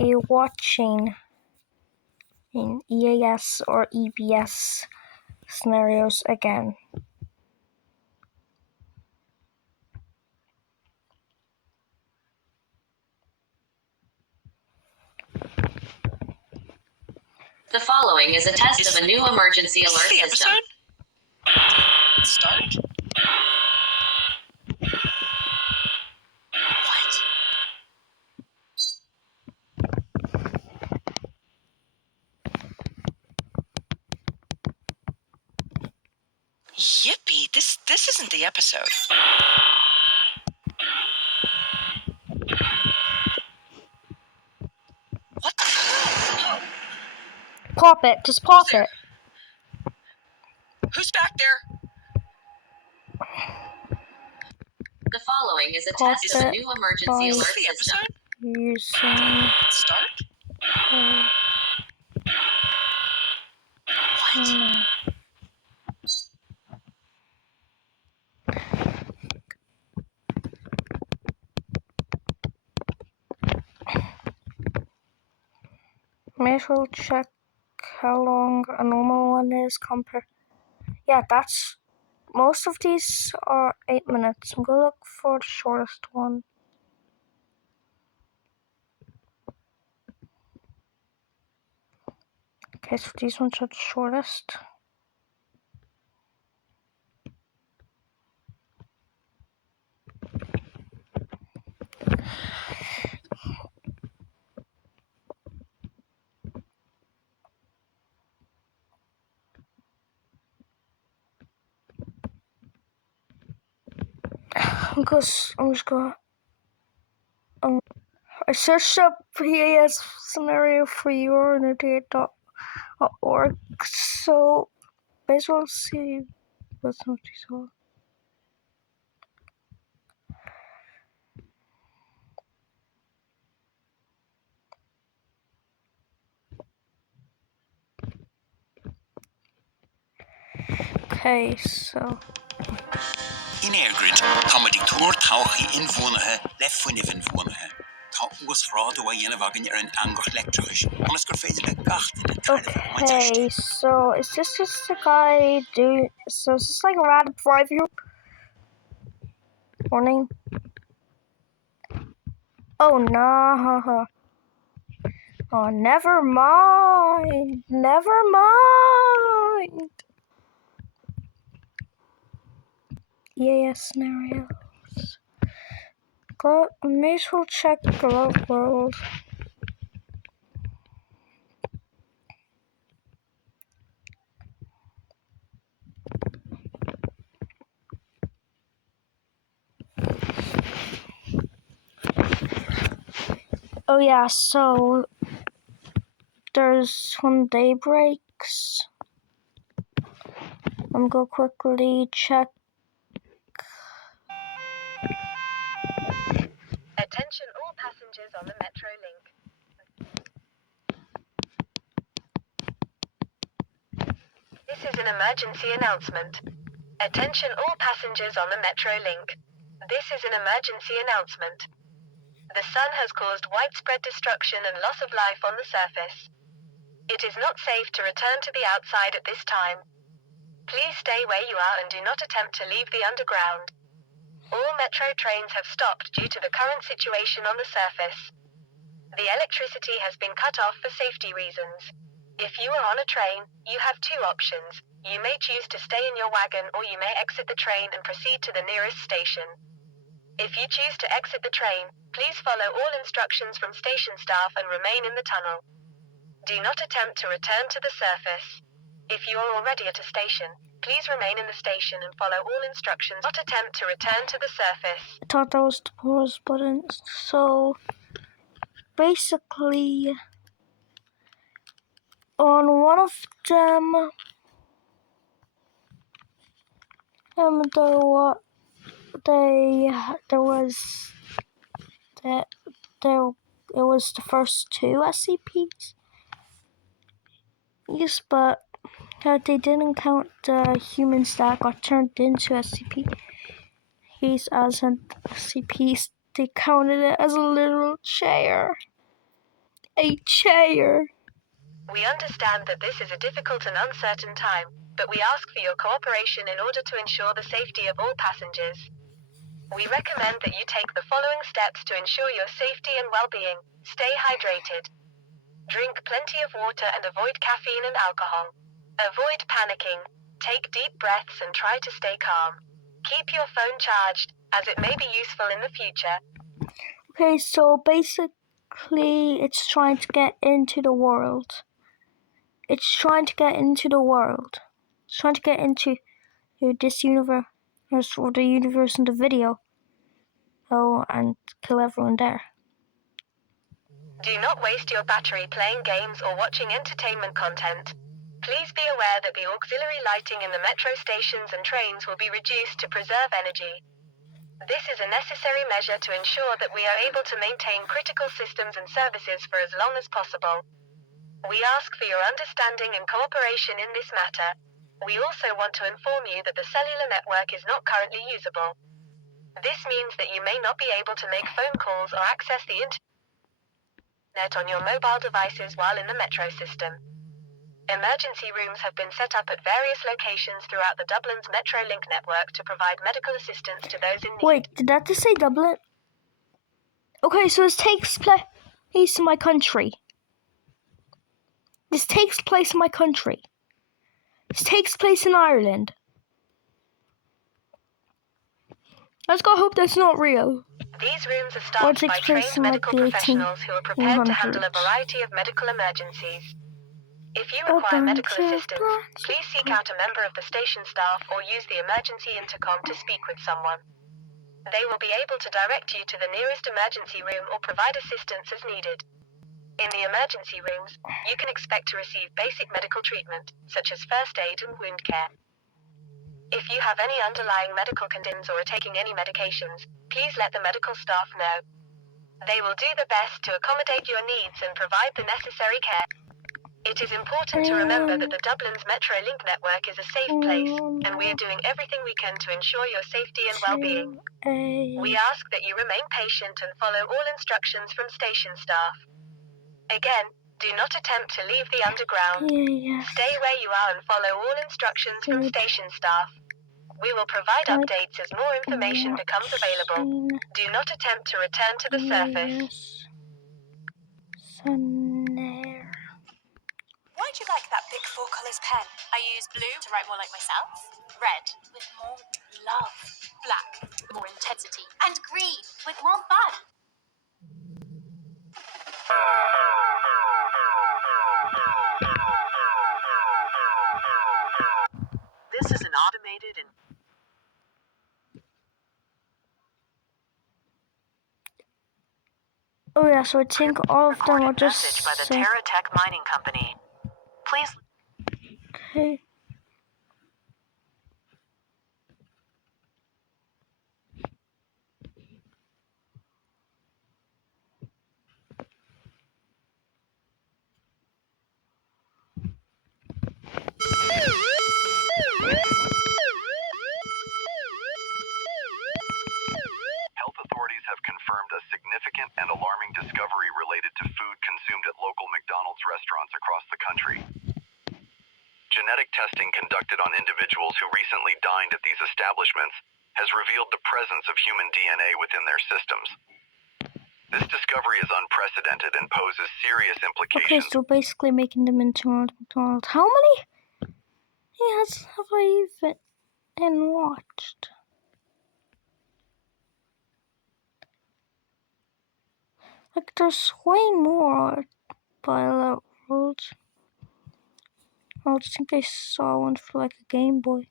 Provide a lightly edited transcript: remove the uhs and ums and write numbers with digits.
a watching in EAS or EBS scenarios again. The following is a test of a new emergency alert system. Start? Yippee, this isn't the episode. What the hell? Pop it, just pop it. Who's back there? The following is a Pop test of a it new emergency by alert Is this the system. episode? Using Start? may as well check how long a normal one is compared. Yeah, that's most of these are 8 minutes. I'm gonna look for the shortest one. Okay, so these ones are the shortest. I'm just gonna I searched up PAS scenario for urinatate.org, so may as well see what's not these are. Okay, so In Airgrid kan man de toertauche inwoner leffunne inwoner. Ta oosrad wa jene wagen er een angor elektrisch. Anders kan feitelijk gachten. okay, so is this just a guy doing? So is this like a random 5-year warning? Oh no! Oh, never mind. Never mind. EAS scenarios. May as well check Globe World. Oh yeah, so there's when day breaks. I'm gonna quickly check. Attention all passengers on the Metro Link. This is an emergency announcement. Attention all passengers on the Metro Link. This is an emergency announcement. The sun has caused widespread destruction and loss of life on the surface. It is not safe to return to the outside at this time. Please stay where you are and do not attempt to leave the underground. All metro trains have stopped due to the current situation on the surface. The electricity has been cut off for safety reasons. If you are on a train, you have two options. You may choose to stay in your wagon or you may exit the train and proceed to the nearest station. If you choose to exit the train, please follow all instructions from station staff and remain in the tunnel. Do not attempt to return to the surface. If you are already at a station, please remain in the station and follow all instructions. Do not attempt to return to the surface. I thought that was the pause button. So basically, on one of them, it was the first two SCPs. Yes, but they didn't count the humans that got turned into SCPs as SCPs. They counted it as a literal chair. a chair. We understand that this is a difficult and uncertain time, but we ask for your cooperation in order to ensure the safety of all passengers. We recommend that you take the following steps to ensure your safety and well-being. Stay hydrated. Drink plenty of water and avoid caffeine and alcohol. Avoid panicking. Take deep breaths and try to stay calm. Keep your phone charged, as it may be useful in the future. Okay, so basically it's trying to get into the world. It's trying to get into the world. It's trying to get into this universe, or the universe in the video. Oh, and kill everyone there. Do not waste your battery playing games or watching entertainment content. Please be aware that the auxiliary lighting in the metro stations and trains will be reduced to preserve energy. This is a necessary measure to ensure that we are able to maintain critical systems and services for as long as possible. We ask for your understanding and cooperation in this matter. We also want to inform you that the cellular network is not currently usable. This means that you may not be able to make phone calls or access the internet on your mobile devices while in the metro system. Emergency rooms have been set up at various locations throughout the Dublin's Metrolink network to provide medical assistance to those in need. Wait, did that just say Dublin? Okay, so this takes place in my country. This takes place in my country. This takes place in Ireland. Let's go hope that's not real. These rooms are Or it staffed by takes place trained in like medical the professionals who are prepared to handle a 1800s. variety of medical emergencies. If you A require bunch medical of assistance, please seek out a member of the station staff or use the emergency intercom to speak with someone. They will be able to direct you to the nearest emergency room or provide assistance as needed. In the emergency rooms, you can expect to receive basic medical treatment, such as first aid and wound care. If you have any underlying medical conditions or are taking any medications, please let the medical staff know. They will do the best to accommodate your needs and provide the necessary care. It is important to remember that the Dublin's Metrolink network is a safe place, and we are doing everything we can to ensure your safety and well-being. We ask that you remain patient and follow all instructions from station staff. Again, do not attempt to leave the underground. Stay where you are and follow all instructions from station staff. We will provide updates as more information becomes available. Do not attempt to return to the surface. Why do you like that big 4 colours pen? I use blue to write more like myself, red with more love, black with more intensity, and green with more fun. This is an automated and Oh yeah, so I think all of them are recorded just message by the saying, TerraTech Mining Company. Please okay. Health authorities have confirmed a significant and alarming discovery related to food consumed at local McDonald's restaurants across the country. Genetic testing conducted on individuals who recently dined at these establishments has revealed the presence of human DNA within their systems. This discovery is unprecedented and poses serious Okay, implications. so basically making them into McDonald. How many have I even watched? Like, there's way more Pilot World. I just think I saw one for like a Game Boy.